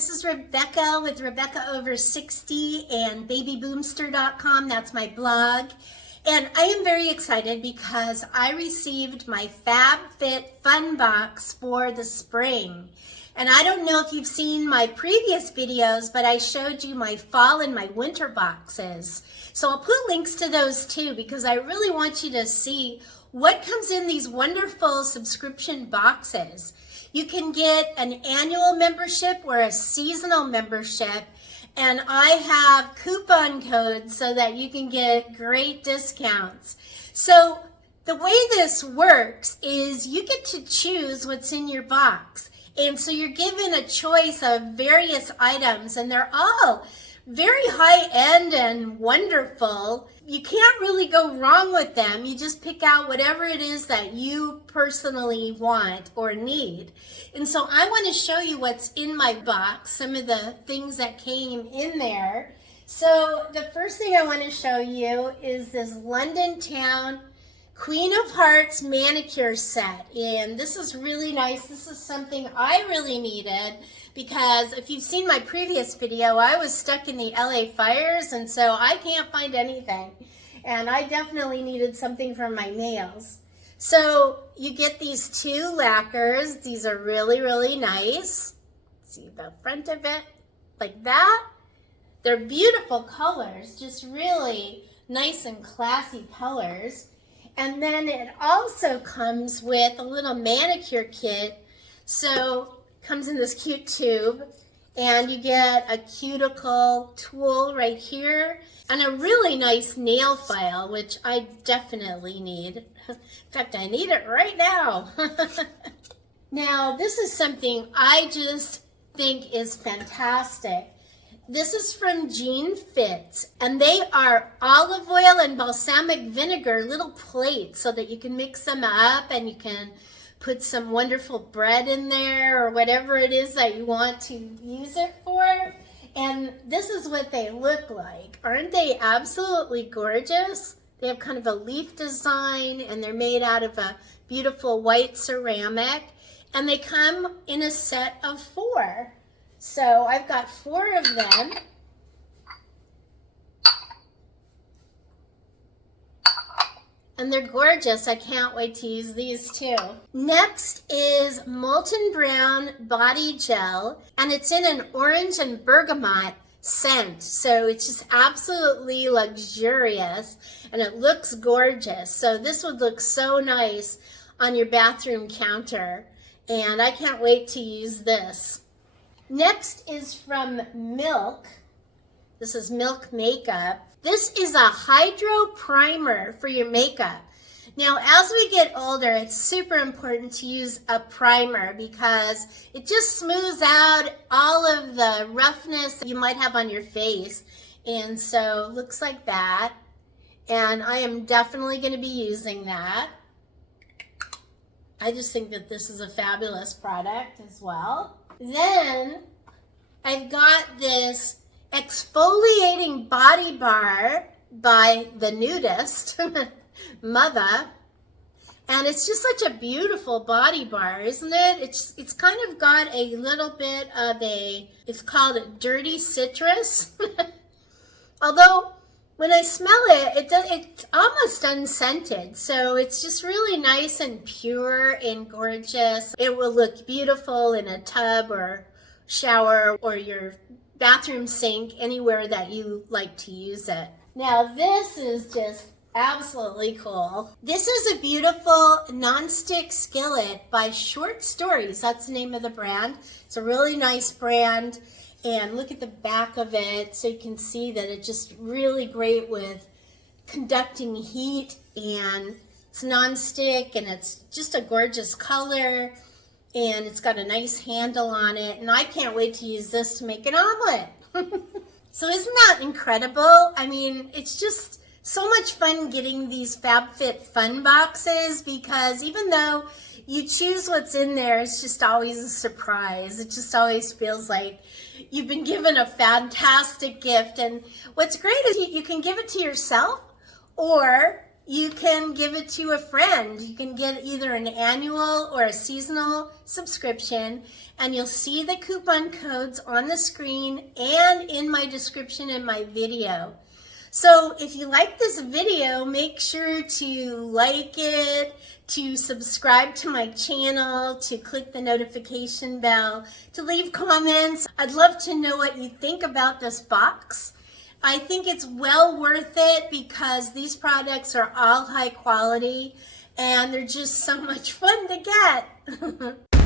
This is Rebecca with Rebecca Over 60 and babyboomster.com. That's my blog. And I am very excited because I received my FabFitFun box for the spring. And I don't know if you've seen my previous videos, but I showed you my fall and my winter boxes. So I'll put links to those too because I really want you to see what comes in these wonderful subscription boxes. You can get an annual membership or a seasonal membership, and I have coupon codes so that you can get great discounts. So the way this works is you get to choose what's in your box. And so you're given a choice of various items, and they're all very high-end and wonderful. You can't really go wrong with them. You just pick out whatever it is that you personally want or need. And so I want to show you what's in my box, some of the things that came in there. So the first thing I want to show you is this London Town Queen of Hearts manicure set. And this is really nice. This is something I really needed because if you've seen my previous video, I was stuck in the LA fires, and so I can't find anything. And I definitely needed something for my nails. So you get these two lacquers. These are really, really nice. See the front of it like that. They're beautiful colors, just really nice and classy colors. And then it also comes with a little manicure kit. So it comes in this cute tube, and you get a cuticle tool right here and a really nice nail file, which I definitely need. In fact, I need it right now. Now, this is something I just think is fantastic. This is from Jean Fits, and they are olive oil and balsamic vinegar little plates so that you can mix them up and you can put some wonderful bread in there or whatever it is that you want to use it for. And this is what they look like. Aren't they absolutely gorgeous? They have kind of a leaf design, and they're made out of a beautiful white ceramic, and they come in a set of 4. So I've got 4 of them. And they're gorgeous. I can't wait to use these too. Next is Molten Brown Body Gel, and it's in an orange and bergamot scent. So it's just absolutely luxurious, and it looks gorgeous. So this would look so nice on your bathroom counter, and I can't wait to use this. Next is from Milk. This is Milk Makeup. This is a hydro primer for your makeup. Now, as we get older, it's super important to use a primer because it just smooths out all of the roughness that you might have on your face. And so it looks like that. And I am definitely going to be using that. I just think that this is a fabulous product as well. Then I've got this exfoliating body bar by the Nudist, Mother. And it's just such a beautiful body bar, isn't it? It's kind of got a little bit of it's called dirty citrus. Although when I smell it, it's almost unscented. So it's just really nice and pure and gorgeous. It will look beautiful in a tub or shower or your bathroom sink, anywhere that you like to use it. Now this is just absolutely cool. This is a beautiful nonstick skillet by Short Stories. That's the name of the brand. It's a really nice brand. And look at the back of it so you can see that it's just really great with conducting heat, and it's nonstick, and it's just a gorgeous color, and it's got a nice handle on it, and I can't wait to use this to make an omelet. So isn't that incredible? I mean, it's just so much fun getting these FabFitFun boxes because even though you choose what's in there, it's just always a surprise. It just always feels like you've been given a fantastic gift. And what's great is you can give it to yourself, or you can give it to a friend. You can get either an annual or a seasonal subscription, and you'll see the coupon codes on the screen and in my description in my video. So if you like this video, make sure to like it, to subscribe to my channel, to click the notification bell, to leave comments. I'd love to know what you think about this box. I think it's well worth it because these products are all high quality and they're just so much fun to get.